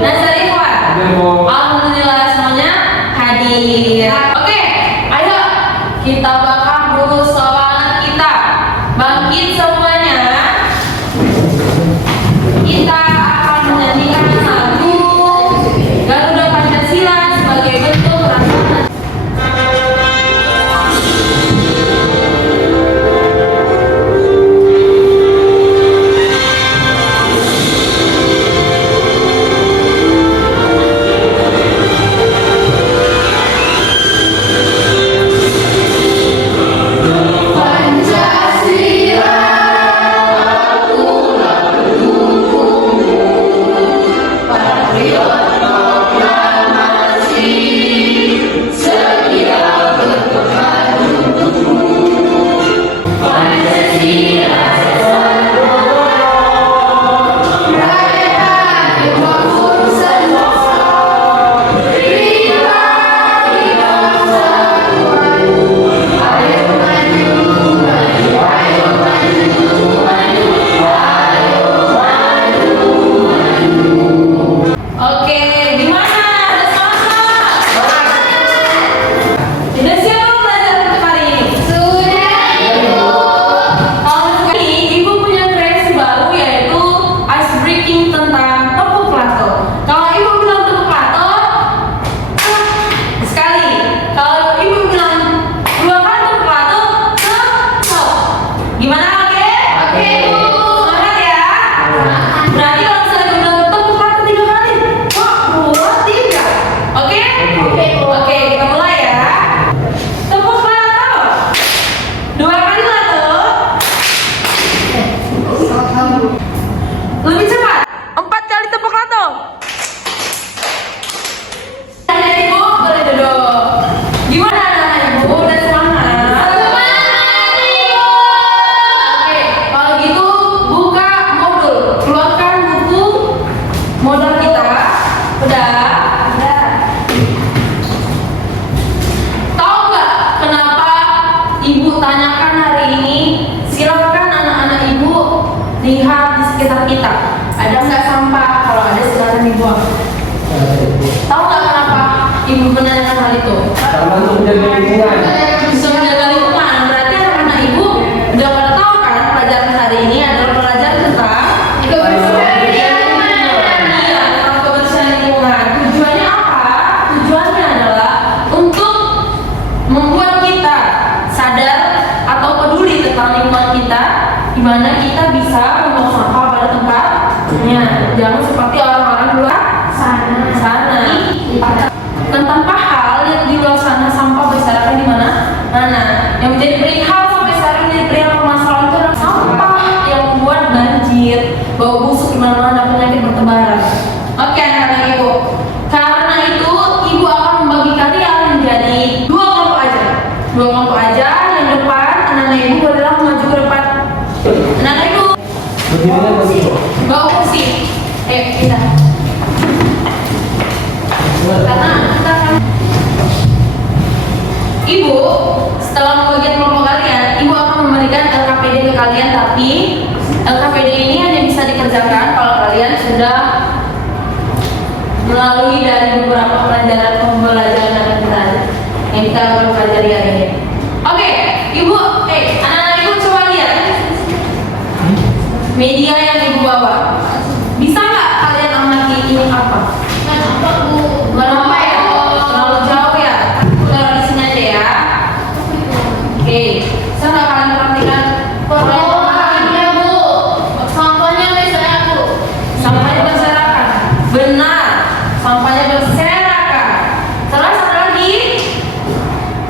Nazar Ikhwan. Alhamdulillah semuanya hadir. Oke, ayo kita bakar dulu semangat kita. Bangkit semuanya. Kita akan menyanyikan lagu Garuda Pancasila sebagai bentuk rasa. Lebih cepat, 4 kali tepuk lato. Ibu boleh duduk. Gimana anak-anak ibu? Udah semangat? Oke, kalau gitu buka modul, keluarkan buku modal kita. Udah. Tahu nggak kenapa ibu tanyakan hari ini? Silakan anak-anak ibu lihat di sekitar kita. Ada nggak sampah? Kalau ada silakan dibuang. Tahu nggak kenapa ibu menanyakan hal itu? Karena untuk menjaga lingkungan. Bisa menjaga lingkungan. Berarti anak-anak ibu udah pada tahu kan pelajaran hari ini adalah pelajaran tentang kebersihan lingkungan. Iya, tentang kebersihan lingkungan. Tujuannya apa? Tujuannya adalah untuk membuat kita sadar atau peduli tentang lingkungan kita, di mana kita bisa membuang sampah pada tempatnya. Jangan seperti orang-orang di luar sana. Tentang hal yang di luar sana sampah berserakan di mana. Yang menjadi perihal sampai sekarang menjadi perihal permasalahan itu adalah sampah yang membuat banjir, bau busuk di mana-mana, penyakit bertebaran. Oke anak-anak ibu. Karena itu ibu akan membagi kalian menjadi 2 kelompok aja. 2 kelompok aja. Yang depan anak-anak ibu adalah maju ke depan. Anak-anak ibu bawa kursi. Kita. Karena kita kan ibu setelah membagian kelompok kalian, ibu akan memberikan LKPD ke kalian, tapi LKPD ini hanya bisa dikerjakan kalau kalian sudah melalui dari beberapa pembelajaran yang kita akan pelajari hari ini. Oke, ibu, anak-anak ibu coba lihat media yang ibu bawa. Bisa nggak kalian amati ini apa? Bukan apa ya? Terlalu jauh ya? Taruh di sini aja ya. Oke, bisa nggak kalian perhatikan? Iya bu, sampahnya misalnya bu. Sampahnya berserakan. Benar, sampahnya berserakan. Terus ada lagi?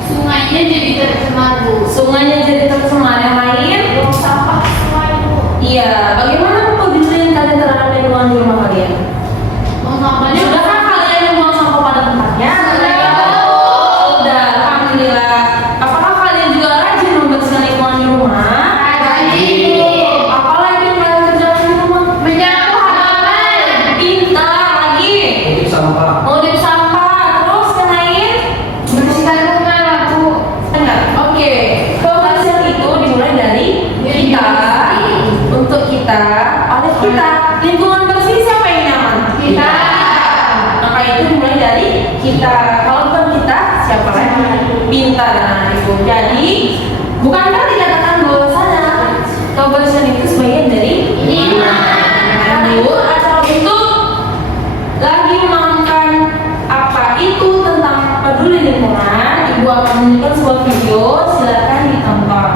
Sungainya jadi tercemar bu. Sungainya jadi tercemar. Yang lain? Buang sampah sungai bu. Iya, bagaimana kepedulian kalian terhadap lingkungan di rumah kalian? Buang sampahnya. Sudahkah kalian membuang sampah pada tempatnya? Sudah, alhamdulillah. Apakah kalian juga rajin membersihkan lingkungan di rumah? Rajin. Apalagi yang kalian kerjakan di rumah? Menyapu halaman. Pintar lagi. Untuk sampah. Ngulip sampah. Terus yang lain? Bersihkan rumah lah bu. Enggak. Oke. Kebersihan itu dimulai dari kita. Untuk kita, oleh kita. Lingkungan bersih siapa yang nyaman? Kita. dari kita. Kalau bukan kita, siapa lagi? Pintar anak ibu. Jadi bukankah dikatakan bahwasanya kebersihan itu sebagian dari iman? Ibu, acara untuk lagi memahamkan apa itu tentang peduli lingkungan, ibu akan menunjukkan sebuah video. Silakan ditonton.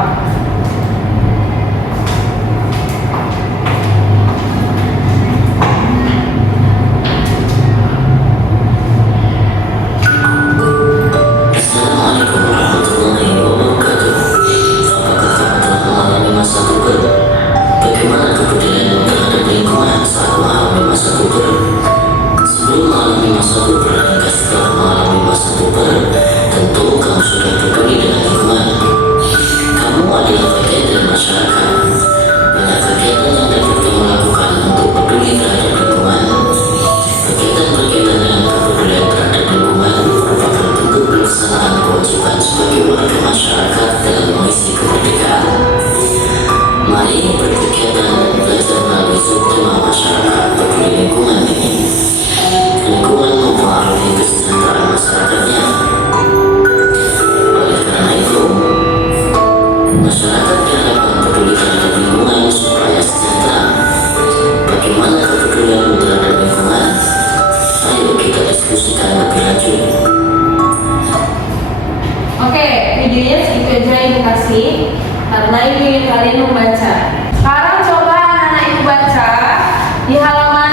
Assalamualaikum warahmatullahi wabarakatuh. Apakah kamu telah mengalami masa puber? Bagaimana kepedulianmu terhadap lingkungan saat mengalami masa puber? Sebelum mengalami masa puber hingga setelah mengalami masa puber, tentu kamu sudah peduli dengan lingkungan. Kamu adalah bagian dari masyarakat. Banyak kegiatan yang dapat kamu lakukan untuk peduli terhadap lingkungan. Kegiatan-kegiatan dengan kepedulian terhadap lingkungan merupakan bentuk pelaksanaan kewajiban sebagai warga masyarakat dalam mengisi kemerdekaan. Mari berkegiatan dan belajar melalui subtema masyarakat peduli lingkungan ini. Lingkungan mempengaruhi kesejahteraan masyarakatnya. Oleh karena itu, masyarakat diharapkan peduli terhadap lingkungan supaya sejahtera. Bagaimana kepedulianmu terhadap lingkungan? Ayo kita diskusikan lebih lanjut. Oke, videonya segitu aja ibu kasih karena ibu ingin kalian membaca. Sekarang coba anak ibu baca di halaman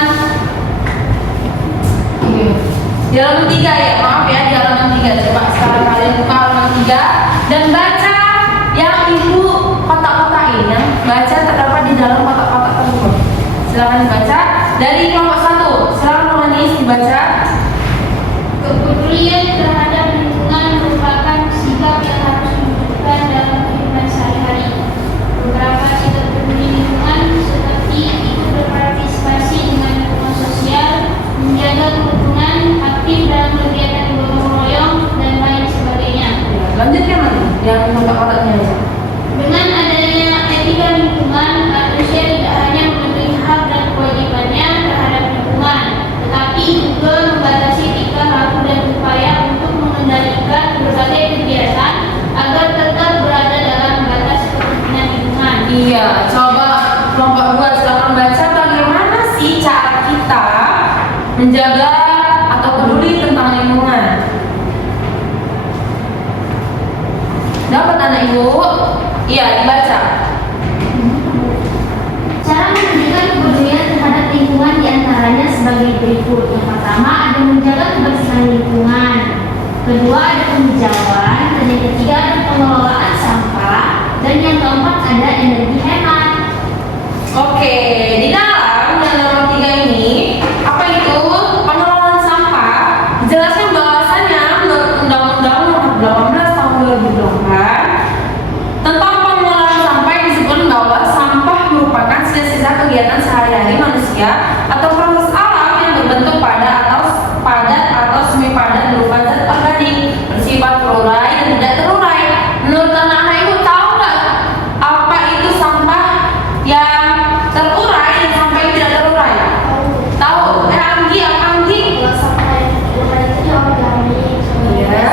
3 ya, maaf ya, di halaman 3. Coba sekarang kalian buka halaman 3 dan baca yang ibu kotak-kotakin, yang baca terdapat di dalam kotak-kotak tersebut. Silakan dibaca dari kelompok 1. Silakan Romanis dibaca. Kepedulian terhadap lingkungan merupakan sikap yang harus diwujudkan dalam kehidupan sehari-hari. Beberapa sikap peduli lingkungan seperti ikut berpartisipasi dengan lingkungan sosial, menjaga kerukunan, aktif dalam kegiatan gotong royong, dan lain sebagainya. Lanjutkan lagi yang kotak-kotaknya aja. Dengan adanya etika lingkungan, manusia tidak hanya memenuhi hak dan kewajibannya terhadap lingkungan, tetapi juga membatasi tingkah laku dan upaya untuk mengendalikan berbagai kegiatan agar tetap berada dalam batas kepentingan lingkungan. Iya, coba kelompok 2 silakan baca bagaimana sih cara kita menjaga atau peduli tentang lingkungan. Dapat anak ibu? Iya, dibaca. Cara menunjukkan kepedulian terhadap lingkungan diantaranya sebagai berikut. Yang pertama ada menjaga kebersihan lingkungan. Kedua ada penghijauan. Dan yang ketiga ada pengelolaan sampah. Dan yang keempat ada energi hemat. Oke, di dalam yang nomor 3 ini apa itu pengelolaan sampah? Dijelaskan bahwasannya menurut Undang-Undang Nomor 18 Tahun 2008 tentang pengelolaan sampah yang disebutkan bahwa sampah merupakan sisa-sisa kegiatan sehari-hari manusia atau proses alam yang berbentuk padat atau semi padat berupa zat organik bersifat terurai dan tidak terurai. Menurut anak-anak ibu tahu nggak apa itu sampah yang terurai dan sampah yang tidak terurai? Tahu? Anggi, apa Anggi? Kalau sampah yang terurai itu yang organik, Iya.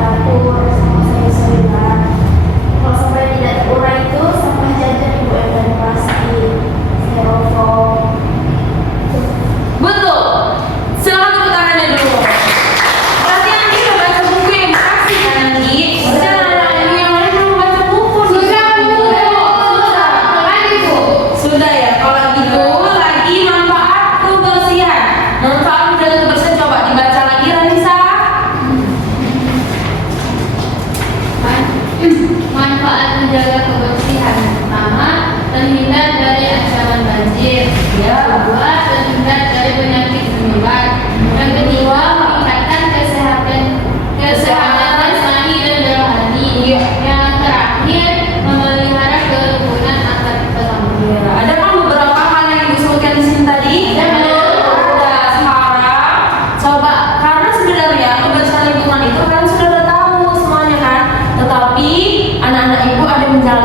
dapur, sama sayur-sayuran. Kalau sampah yang tidak terurai itu sampah jajan ibu yang dari plastik, styrofoam. Betul. Silakan tepuk tangannya dulu. Berarti Anggi udah baca buku yang dikasih kan Anggi? Dan anak ibu yang lain belum baca buku. Sudah, Bu. Sudah. Lagi, Bu. Sudah ya. Kalau gitu lagi manfaat kebersihan. Manfaat menjaga kebersihan coba dibaca lagi Ranisa. Manfaat menjaga kebersihan. Pertama, terhindar dari ancaman banjir. Ya. Kedua, terhindar dari penyakit menular. Yang ketiga, meningkatkan kesehatan jasmani dan rohani. Iya. Yang terakhir, memelihara kerukunan antar tetangga. Ada kan beberapa hal yang disebutkan di sini tadi? Ada. Sekarang coba karena sebenarnya kebersihan lingkungan itu kan sudah udah tahu semuanya kan. Tetapi anak-anak ibu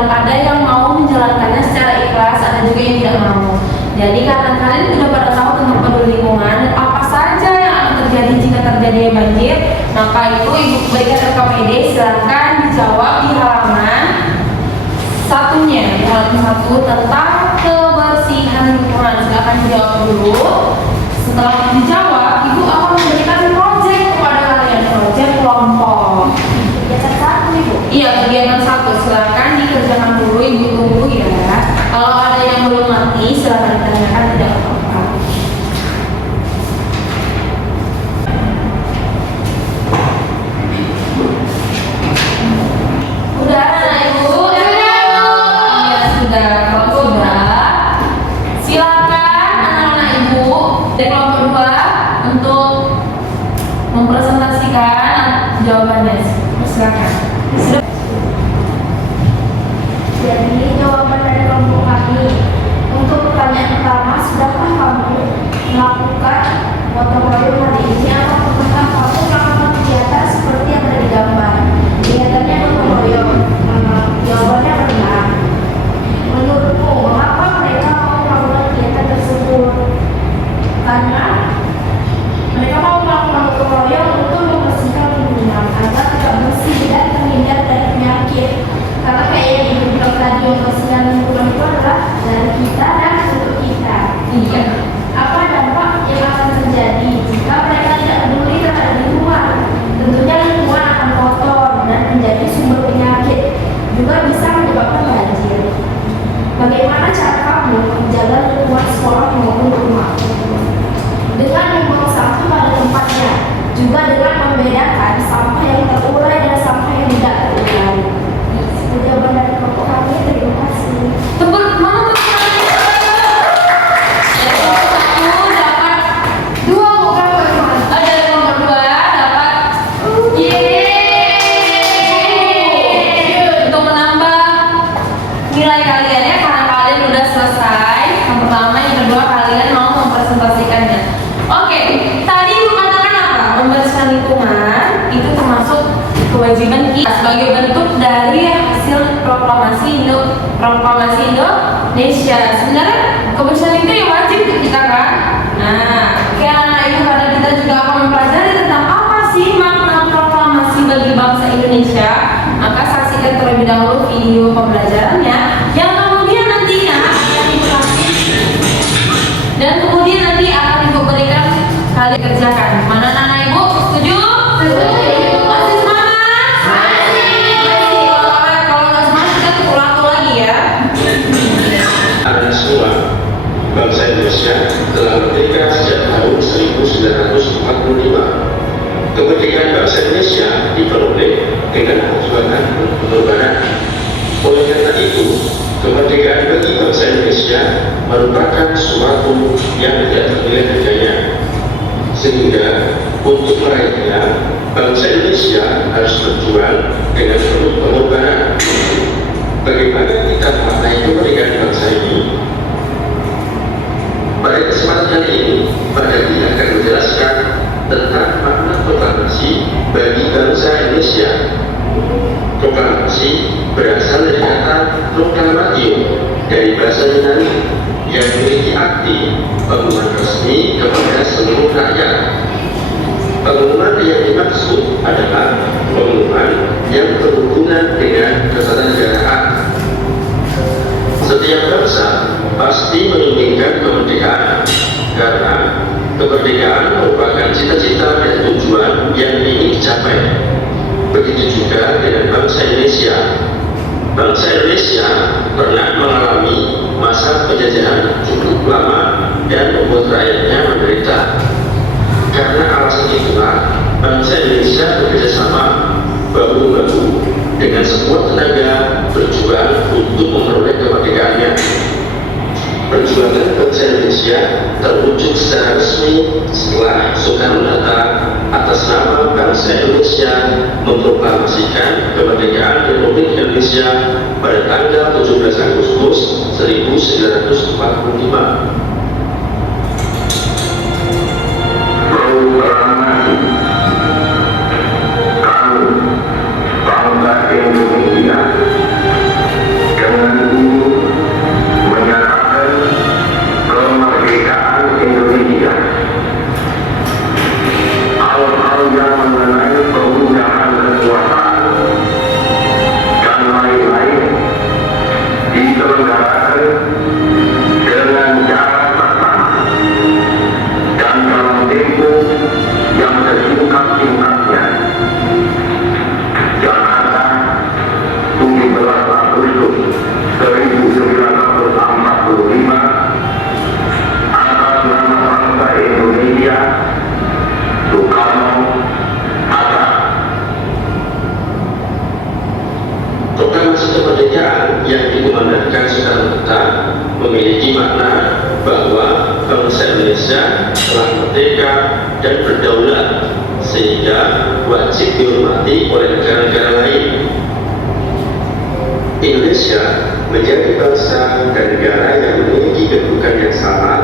ada yang mau menjalankannya secara ikhlas, ada juga yang tidak mau. Jadi karena kalian sudah pada tahu tentang peduli lingkungan dan apa saja yang akan terjadi jika terjadi KPD silahkan dijawab di halaman satunya, di halaman 1 tentang kebersihan lingkungan. Silahkan dijawab dulu. Setelah dijawab, Ibu akan memberikan proyek kepada kalian, proyek kelompok. Kegiatan 1 Ibu. Iya, kegiatan 1 silahkan dikerjakan dulu, Ibu tunggu ya. Kalau ada yang belum ngerti silahkan ditanyakan, tidak apa-apa. Udah ada Ibu? Iya sudah. Kalau sudah, silakan anak-anak Ibu dari kelompok 2 untuk mempresentasikan jawabannya. Silakan. Jadi jawaban dari kelompok kami untuk pertanyaan pertama, sudahkah kamu melakukan gotong royong hari ini atau pernah kamu melakukan kegiatan seperti yang ada di gambar? Kegiatannya gotong royong. Jawabannya pernah. Menurutmu mengapa mereka mau melakukan kegiatan tersebut? Karena mereka mau melakukan gotong royong untuk membersihkan lingkungan agar tetap bersih dan terhindar dari penyakit. Karena kayak yang Ibu bilang tadi, membersihkan lingkungan itu adalah dari kita dan untuk kita. Iya. Apa dampak yang akan terjadi jika mereka tidak peduli terhadap lingkungan? Tentunya lingkungan akan kotor dan menjadi sumber penyakit, juga bisa menyebabkan banjir. Bagaimana cara kamu menjaga lingkungan sekolah maupun rumah? Dengan membuang sampah pada tempatnya, juga dengan membedakan sampah yang terurai dan sampah yang tidak terurai. Itu jawaban dari kelompok kami. Terima kasih. Tebak mana dari kelompok 1 dapat 2 bukan Mas. Dari kelompok 2 dapat untuk menambah nilai kalian ya, karena kalian udah selesai yang pertama, yang kedua kalian mau mempresentasikannya. Oke, tadi Ibu katakan apa? Membersihkan lingkungan itu termasuk kewajiban kita sebagai bentuk dari hasil proklamasi Indonesia. Sebenarnya kebersihan itu ya wajib untuk kita kan. Nah, anak Ibu, karena kita juga akan mempelajari tentang apa sih makna proklamasi bagi bangsa Indonesia, maka saksikan terlebih dahulu video pembelajarannya yang kemudian nantinya akan Ibu kasih dan kemudian nanti akan Ibu berikan kalian kerjakan. Mana anak Ibu? Setuju? Setuju. Masih semangat? Masih. Kalau nggak semangat kita ulang lagi ya. Anda semua, bangsa Indonesia telah merdeka sejak tahun 1945. Kemerdekaan bangsa Indonesia diperoleh dengan perjuangan pengorbanan. Oleh karena itu, kemerdekaan bagi bangsa Indonesia merupakan suatu yang tidak ternilai harganya. Sehingga untuk meraihnya, bangsa Indonesia harus berjuang dengan penuh pengorbanan. Bagaimana kita memaknai kemerdekaan bangsa ini? Pada kesempatan kali ini, Pak Dadi akan menjelaskan tentang makna proklamasi bagi bangsa Indonesia. Proklamasi berasal dari kata proklamatio dari bahasa Yunani yang memiliki arti pengumuman resmi kepada seluruh rakyat. Pengumuman yang dimaksud adalah pengumuman yang berhubungan dengan ketatanegaraan. Setiap bangsa pasti menginginkan kemerdekaan karena kemerdekaan merupakan cita-cita dan tujuan yang ingin dicapai. Begitu juga dengan bangsa Indonesia. Bangsa Indonesia pernah mengalami masa penjajahan cukup lama dan membuat rakyatnya menderita. Karena alasan itulah bangsa Indonesia bekerjasama bahu-bahu dengan sekuat tenaga berjuang untuk memperoleh kemerdekaannya. Perjuangan bangsa Indonesia terwujud secara resmi setelah Soekarno-Hatta atas nama bangsa Indonesia memproklamasikan kemerdekaan Republik Indonesia pada tanggal 17 Agustus 1945. Bangsa Indonesia dengan menyatakan kemerdekaan Indonesia. Hal-hal yang mengenai penggunaan kekuasaan berdaulat sehingga wajib dihormati oleh negara-negara lain. Indonesia menjadi bangsa dan negara yang memiliki kedudukan yang sama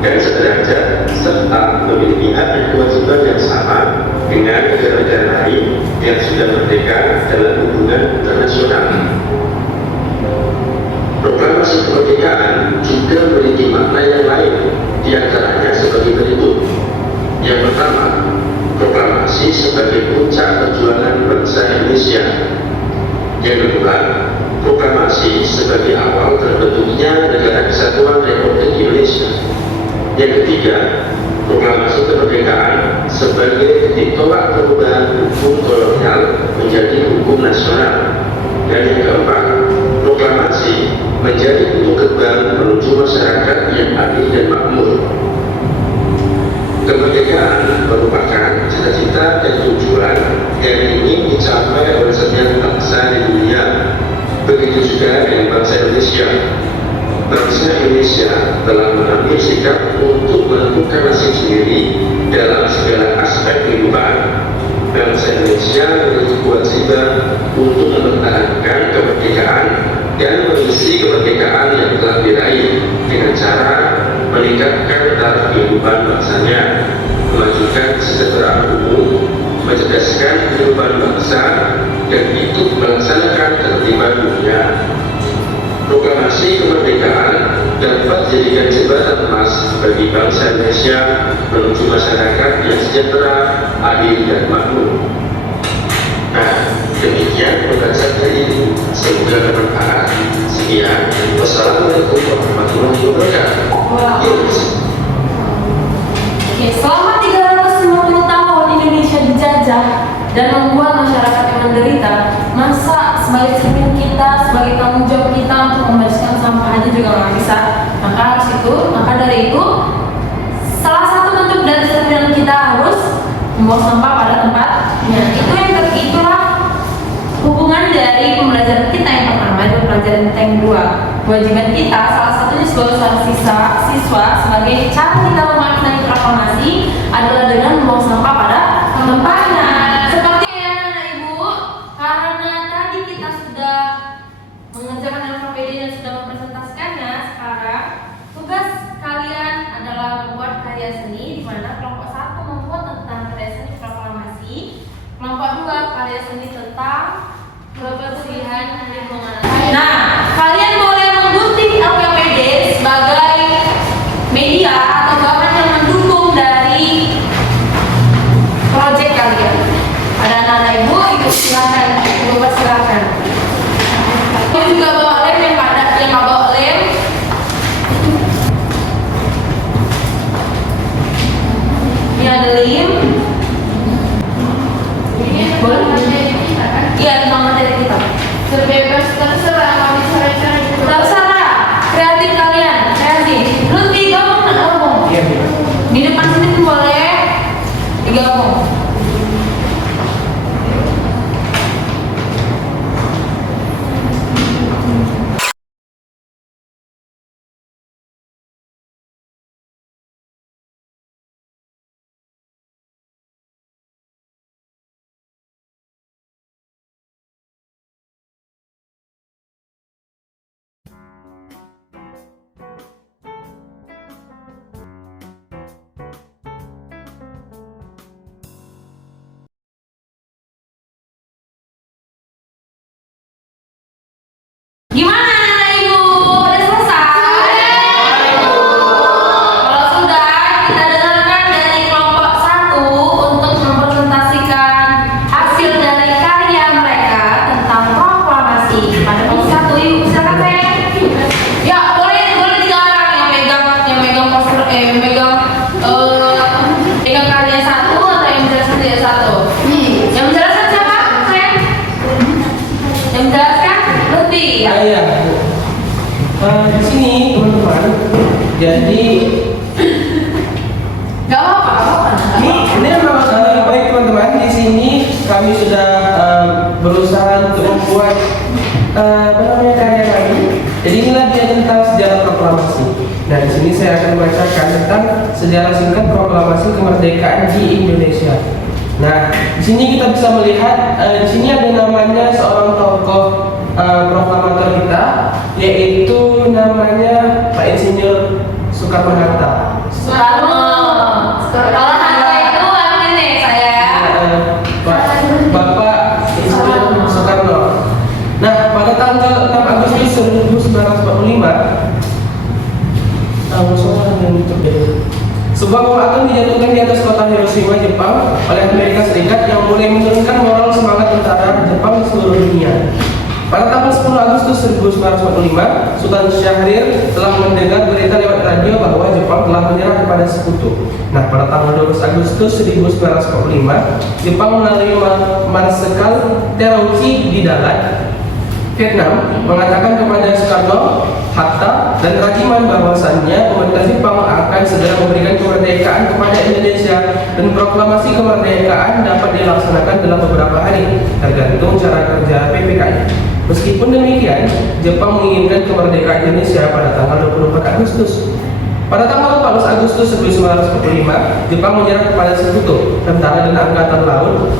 dan sederajat serta memiliki hak dan kewajiban yang sama dengan negara-negara lain yang sudah merdeka dalam hubungan internasional. Proklamasi kemerdekaan juga memiliki makna yang lain, diantaranya sebagai berikut. Yang pertama, proklamasi sebagai puncak perjuangan bangsa Indonesia. Yang kedua, proklamasi sebagai awal terbentuknya Negara Kesatuan Republik Indonesia. Yang ketiga, proklamasi kemerdekaan sebagai titik tolak perubahan hukum kolonial menjadi hukum nasional. Dan yang keempat, proklamasi menjadi pintu gerbang menuju masyarakat yang adil dan makmur. Kemerdekaan merupakan cita-cita dan tujuan yang ingin dicapai oleh setiap bangsa di dunia. Begitu juga dengan bangsa Indonesia. Bangsa Indonesia telah mengambil sikap untuk menentukan nasib sendiri dalam segala aspek kehidupan. Bangsa Indonesia memiliki kewajiban untuk mempertahankan kemerdekaan dan mengisi kemerdekaan yang telah diraih dengan cara meningkatkan taraf kehidupan bangsanya, memajukan kesejahteraan umum, mencerdaskan kehidupan bangsa, dan ikut melaksanakan ketertiban dunia. Proklamasi kemerdekaan dapat dijadikan jembatan emas bagi bangsa Indonesia menuju masyarakat yang sejahtera, adil, dan makmur. Nah, demikian pembacaan hari ini. Semoga bermanfaat. Sekian. Wassalamualaikum warahmatullahi wabarakatuh. Oke, selama 350 tahun Indonesia dijajah dan membuat masyarakat yang menderita, masa sebagai cermin kita, sebagai tanggung jawab kita untuk membersihkan sampah aja juga nggak bisa. Maka dari itu, salah satu bentuk dari cerminan kita harus membuang sampah pada tempatnya. Itulah hubungan dari pembelajaran kita yang pertama dan pembelajaran kita yang kedua. Kewajiban kita salah satunya sebagai siswa sebagai cara kita memaknai proklamasi adalah dengan membuang sampah pada tempatnya. Seperti ya anak ibu, karena tadi kita sudah mengerjakan LKPD dan sudah mempresentasikannya, sekarang tugas kalian adalah membuat karya seni, di mana kelompok 1 membuat tentang karya seni proklamasi, kelompok 2 karya seni tentang kebersihan lingkungan. Nah, kalian boleh menggunting LKPD sebagai media atau bahan yang mendukung dari proyek kalian. Ada anak-anak ibu silakan, ibu persilakan. Ibu juga bawa lem yang nggak bawa lem. Ini ada lem. Iya, tentang materi kita. Sebebas terserah mau disarankan Terserah, kreatif kalian, kreatif. Lutfi, gabung nggak gabung? Iya, Bu. Di depan sini pun boleh digabung. Gimana anak ibu? Udah selesai? Kalau sudah, kita dengarkan dari kelompok 1 untuk mempresentasikan hasil dari karya mereka tentang proklamasi. Pada kelompok 1, yuk silakan sayang. Ya, boleh 3 orang yang megang poster, megang karya 1 atau yang menjelaskan karya 1. Yang menjelaskan siapa? Sayang? Yang menjelaskan? Lutfi. Iya. Di sini teman-teman, jadi Gak apa-apa. ini memang baik teman-teman. Di sini kami sudah berusaha untuk membuat karya kami. Jadi inilah dia tentang sejarah proklamasi. Nah, di sini saya akan membacakan tentang sejarah singkat proklamasi kemerdekaan di Indonesia. Nah, di sini kita bisa melihat di sini ada namanya seorang tokoh proklamator kita, yaitu namanya Pak Insinyur Soekarno-Hatta. Soekarno. Kalau Hatta itu ini saya. Bapak Insinyur Soekarno. Nah, pada tanggal 6 Agustus 1945 sebuah bom atom dijatuhkan di atas kota Hiroshima, Jepang oleh Amerika Serikat yang mulai menurunkan moral semangat tentara Jepang di seluruh dunia. Pada tanggal 10 Agustus 1945, Sultan Syahrir telah mendengar berita lewat radio bahwa Jepang telah menyerah kepada sekutu. Nah, pada tanggal 12 Agustus 1945, Jepang melalui Marsekal Terauchi di Dalat, Vietnam, mengatakan kepada Soekarno, Hatta, dan Rajiman bahwasannya pemerintah Jepang akan segera memberikan kemerdekaan kepada Indonesia dan proklamasi kemerdekaan dapat dilaksanakan dalam beberapa hari, tergantung cara kerja PPKI. Meskipun demikian, Jepang menginginkan kemerdekaan Indonesia pada tanggal 24 Agustus. Pada tanggal 14 Agustus 1945, Jepang menyerah kepada sekutu. Tentara dan angkatan laut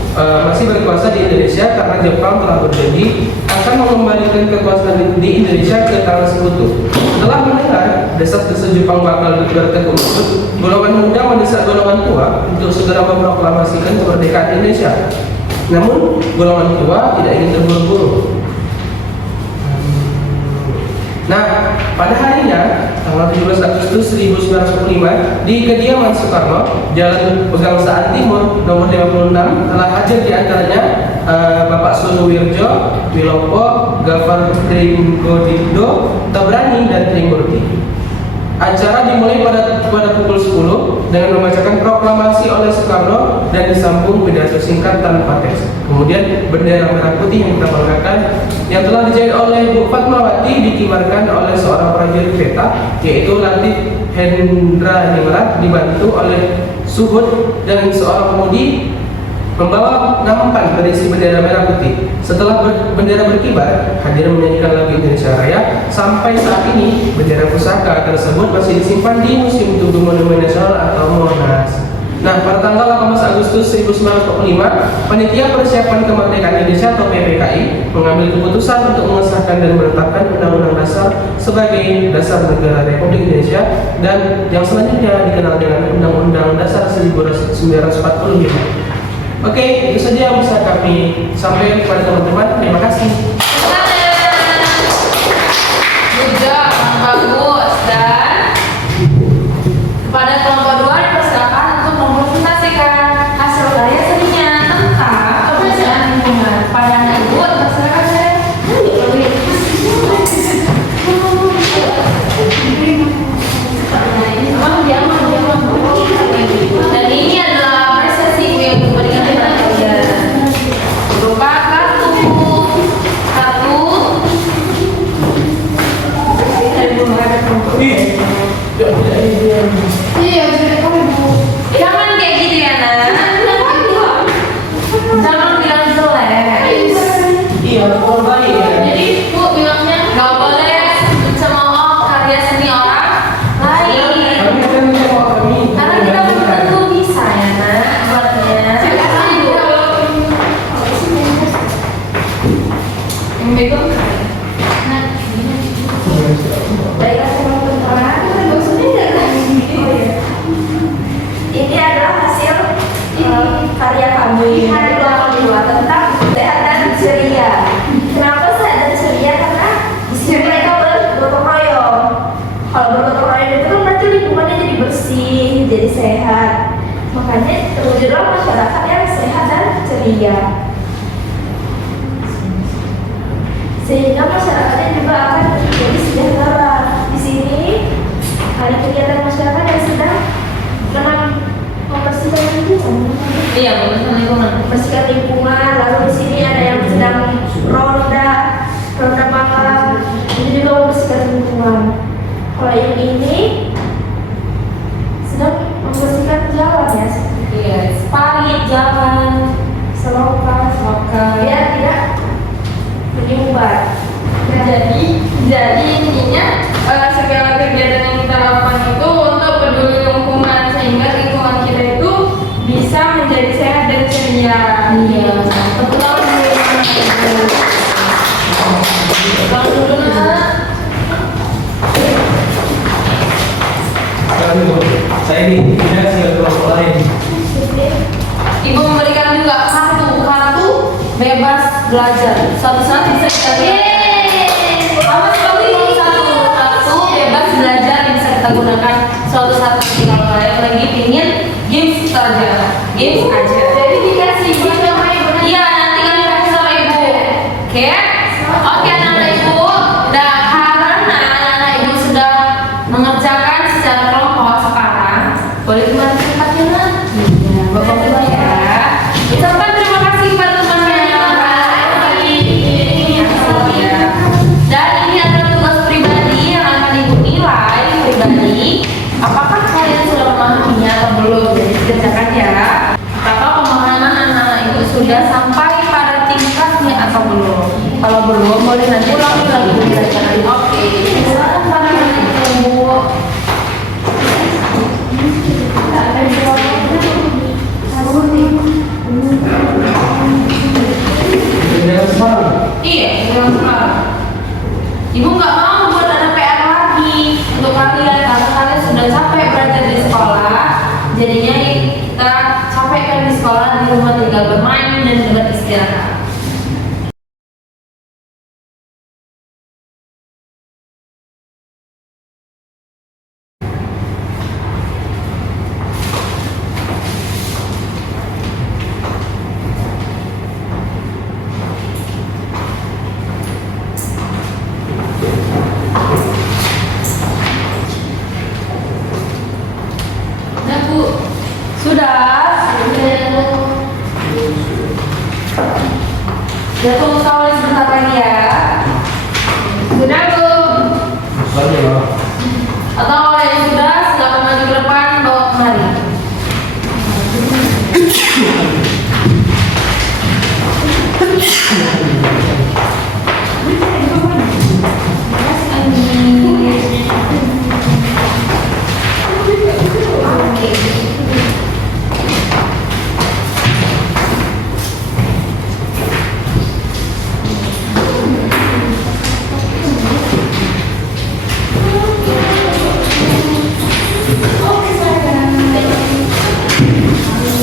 masih berkuasa di Indonesia karena Jepang telah berjanji akan mengembalikan kekuasaan di Indonesia ke tangan sekutu. Setelah mendengar desas-desus Jepang bakal bertekuk lutut, golongan muda mendesak golongan tua untuk segera memproklamasikan kemerdekaan Indonesia. Namun, golongan tua tidak ingin terburu-buru. Nah, pada harinya, tanggal 17 Agustus 1945, di kediaman Soekarno, Jalan Pegangsaan Timur, nomor 56, telah hadir di antaranya Bapak Sunuwirjo, Wilopo, Gafar Tringgodindo, Tabrani, dan Trimurti. Acara dimulai pada pukul 10 dengan membacakan proklamasi oleh Soekarno dan disambung pidato singkat tanpa teks. Kemudian bendera merah putih yang kita banggakan yang telah dijahit oleh Bu Fatmawati dikibarkan oleh seorang prajurit peta, yaitu Latif Hendra Ningrat, dibantu oleh Suhud dan seorang pemudi membawa nampan berisi bendera merah putih. Setelah bendera berkibar, hadir menyanyikan lagu Indonesia Raya. Sampai saat ini, bendera pusaka tersebut masih disimpan di Museum Tugu Monumen Nasional atau Monas. Nah, pada tanggal 18 Agustus 1945, Panitia Persiapan Kemerdekaan Indonesia atau PPKI mengambil keputusan untuk mengesahkan dan menetapkan Undang-Undang Dasar sebagai dasar negara Republik Indonesia dan yang selanjutnya dikenal dengan Undang-Undang Dasar 1945. Oke, itu saja yang bisa kami sampaikan kepada teman-teman. Terima kasih. Juga bagus. Dan kepada kelompok 2 dipersilakan untuk mempresentasikan hasil karya seninya tentang kebersihan lingkungan. Pada anak ibu dipersilakan ya. Dan ini adalah persesi yang memberikan pelajaran berupa kartu jangan kayak gitu ya nak, jangan bilang jelek. Iya, orang baik ya. Jadi bu bilangnya nggak boleh mencemooh karya seni orang lain, Kami kan menjawab kami. karena kita belum tentu bisa ya nak buatnya. Yang bego baiklah teman-teman, ini adalah hasil karya kami di kelompok 2 tentang sehat dan ceria. Kenapa sehat dan ceria? Karena di sini mereka bergotong royong. Kalau bergotong royong itu kan berarti lingkungannya jadi bersih, jadi sehat. Makanya terwujudlah masyarakat yang sehat dan ceria. Sehingga masyarakatnya juga akan menjadi sejahtera. Di sini ada kegiatan masyarakat yang sedang membersihkan lingkungan. Iya, membersihkan lingkungan. Membersihkan lingkungan. Lalu di sini ada yang sedang ronda malam. Ini juga membersihkan lingkungan. Kalau yang ini sedang membersihkan jalan ya. Iya, parit jalan, selokan, biar tidak menyumbat. Jadi intinya segala kegiatan yang kita lakukan itu untuk peduli lingkungan sehat dan ceria. Iya. Tepuk tangan dulu anak ibu. Tepuk dulu nak. Sekarang ibu, saya ini tidak sudah kelompok lain. Ibu memberikan juga kartu bebas belajar. Suatu saat bisa kita gunakan. Apa seperti itu kartu bebas belajar yang bisa kita gunakan suatu saat nanti kalau kalian lagi pingin games saja, games aja. Jadi dikasih sama ibu. Iya, nanti kan dikasih sama ibu. Oke? Oke anak-anak ibu. Dan karena anak-anak ibu sudah mengerjakan secara kelompok sekarang, boleh kembali ke tempatnya nak? Iya, bapak ibu ya. Ucapkan terima kasih kepada temannya. Ya. Dan ini adalah tugas pribadi yang akan ibu nilai pribadi. Apakah kalian sudah memahaminya atau belum? Jadi kerjakan ya. Apakah pemahaman anak-anak ibu sudah sampai pada tingkatnya atau belum? Kalau belum, boleh nanti ulangi lagi belajar. Oke, silakan para anak ibu. Jangan semangat. Iya, jangan sekarang. Ibu nggak mau buat ada PR lagi untuk kalian karena kalian sudah capek belajar di sekolah. Jadinya kita capek kan di sekolah, di rumah tinggal bermain dan beristirahat. Nah Bu, sudah. Ya tunggu kawal sebentar lagi ya. Sudah Bu. Lagi loh. Atau kalau yang sudah, silakan maju ke depan, bawa kemari.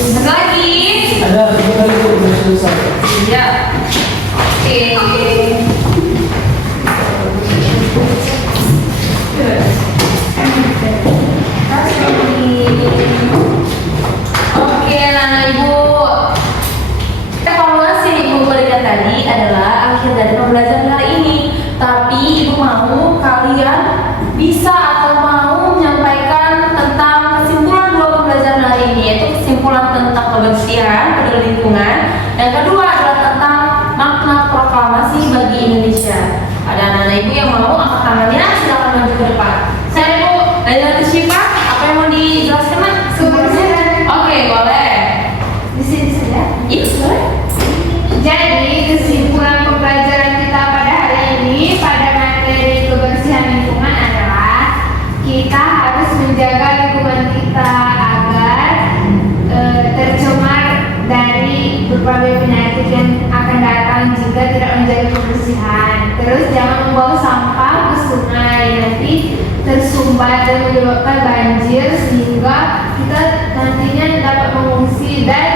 Satu lagi. Ada beberapa itu sudah selesai. Ya. Oke. Oke, anak ibu. Evaluasi yang ibu berikan tadi adalah akhir dari pembelajaran hari ini. Tapi ibu mau kalian bisa atau mau menyampaikan tentang kesimpulan dua pembelajaran hari ini, yaitu kesimpulan tentang kebersihan, peduli lingkungan. Yang kedua adalah tentang makna proklamasi bagi Indonesia. Ada anak-anak ibu yang mau angkat tangannya, silakan maju ke depan. Saya mau dari Tante Syifa, apa yang mau dijelaskan Mak? Kebersihan. Oke, boleh. Di sini saja. Iya, boleh. Jadi kesimpulan pembelajaran kita pada hari ini pada materi kebersihan lingkungan adalah kita harus menjaga lingkungan kita agar tercemar dari berbagai penyakit yang akan datang jika tidak menjaga kebersihan. Terus jangan membawa sampah ke sungai, nanti tersumbat dan menyebabkan banjir sehingga kita nantinya dapat mengungsi dan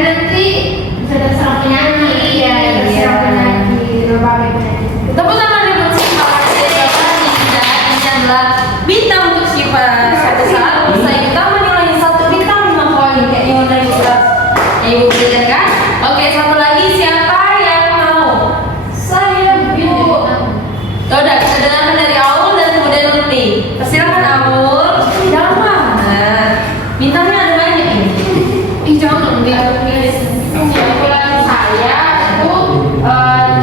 nanti terserang penyakit, ya, terserang penyakit, berbagai penyakit. Tepuk tangan nih buat Syifa. Ini adalah bintang untuk Syifa. Suatu saat saya kita menilai satu bintang 5 poin kayak yang udah ibu berikan kan? Oke, satu lagi siapa yang mau? Saya Bu. Udah kita dengarkan dari Aul dan kemudian Lutfi. Persilakan Aul. Jangan mana? Bintangnya ada banyak ini. Jangan kesimpulan saya itu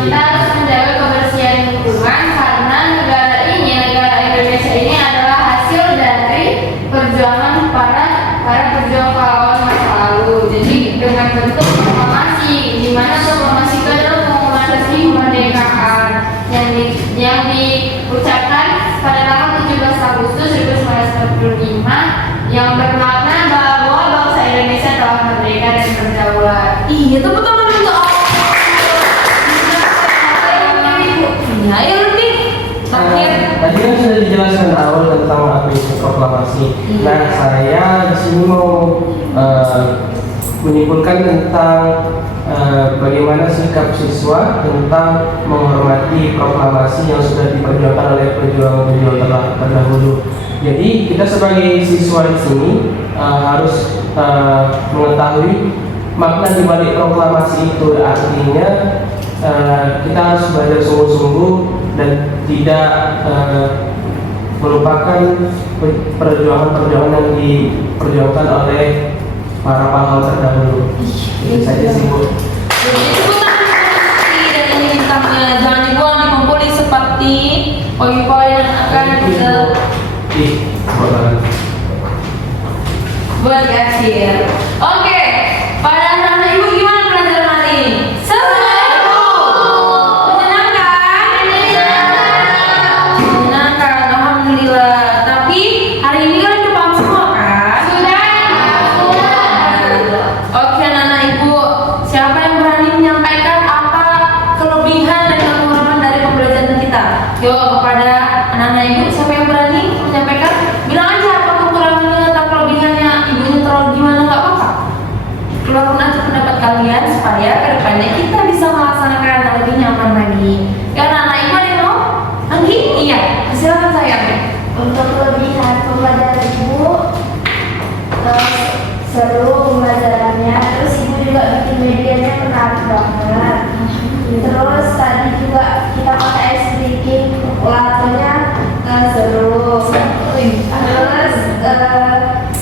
kita harus menjaga kebersihan lingkungan karena negara Indonesia ini adalah hasil dari perjuangan para pejuang pahlawan masa lalu. Jadi dengan bentuk proklamasi, di mana proklamasi itu adalah pengumuman resmi kemerdekaan yang diucapkan pada tanggal 17 Agustus 1945 yang bermakna bahwa bangsa Indonesia telah merdeka dan berdaulat. Iya, tepuk tangan untuk Iya, ayo lebih. Terakhir. Tadi kan sudah dijelaskan awal tentang apa itu proklamasi. Nah, saya di sini mau menyimpulkan tentang bagaimana sikap siswa tentang menghormati proklamasi yang sudah diperjuangkan oleh pejuang-pejuang terdahulu. Jadi kita sebagai siswa di sini harus mengetahui makna di balik proklamasi itu. Artinya kita harus belajar sungguh-sungguh dan tidak melupakan perjuangan-perjuangan yang diperjuangkan oleh para pahlawan terdahulu. Itu saja sih, Bu. Jadi tepuk tangan dan ini bintangnya jangan dibuang, dikumpulin seperti poin-poin yang akan kita buat dikasih. Oke, pada anak-anak ibu gimana pelajaran hari ini? Seru! Menyenangkan? Menyenangkan, alhamdulillah. Tapi hari ini kan udah paham semua kan? Oke anak-anak ibu, siapa yang berani menyampaikan apa kelebihan dan kekurangan dari pembelajaran kita? Yuk kepada anak-anak ibu, siapa yang berani menyampaikan? Bilang aja apa kekurangannya atau kelebihannya. Ibunya terlalu gimana, nggak apa-apa. Keluarkan aja pendapat kalian supaya kedepannya kita bisa melaksanakan hal lebih nyaman lagi. Ya anak-anak ibu ada yang mau? Anggi? Iya, silakan sayang. Untuk kelebihan pembelajaran ibu, seru pembelajarannya, terus ibu juga bikin medianya menarik banget. Terus tadi juga kita pakai ice breaking, kalkulatornya seru. Terus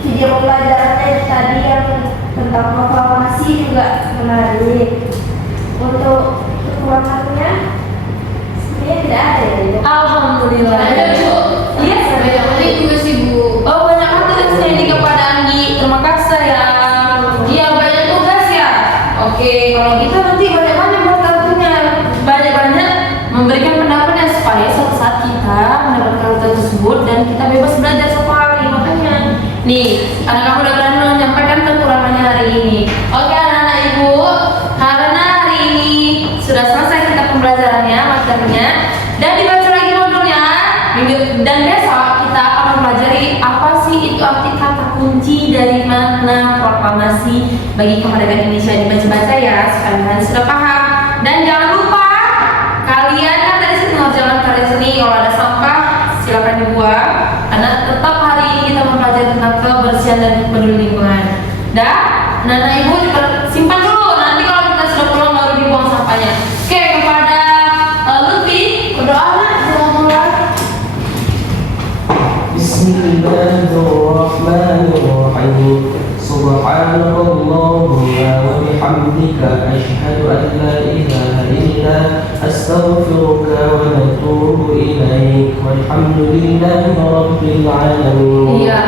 video pembelajarannya tadi yang tentang proklamasi juga menarik. Untuk kekurangannya sebenarnya tidak ada ya. Alhamdulillah. Ada, Bu. Iya, Banyak banget juga sih, Bu. oh banyak tugas ini kepada Anggi. Terima kasih sayang. Iya banyak tugas ya. Oke, kalau gitu nanti banyak-banyak buat kartunya. Banyak-banyak memberikan pendapatnya supaya suatu saat kita mendapat kartu tersebut dan kita bebas belajar setiap hari. Makanya nih, anak kamu udah berani menyampaikan kekurangannya hari ini. Oke anak-anak ibu, karena hari ini sudah selesai kita pembelajarannya, materinya, dan dibaca lagi modulnya. Dan besok kita akan mempelajari apa sih itu arti kata kunci dari makna proklamasi bagi kemerdekaan Indonesia. Dibaca-baca ya supaya kalian sudah paham. Dan jangan lupa kalian kan tadi sih mengerjakan karya seni, kalau ada sampah silakan dibuang. Karena tetap hari ini kita mempelajari tentang kebersihan dan peduli lingkungan. Dan anak ibu simpan dulu. Nanti kalau kita sudah pulang baru dibuang sampahnya. Oke, kepada Lutfi berdoa jangan mulai. Bismillahirrahmanirrahim. Subhanallah wa bihamdika asyhadu an la ilaha illa astaghfiruka wa atubu ilaik. Walhamdulillahi rabbil alamin. Iya.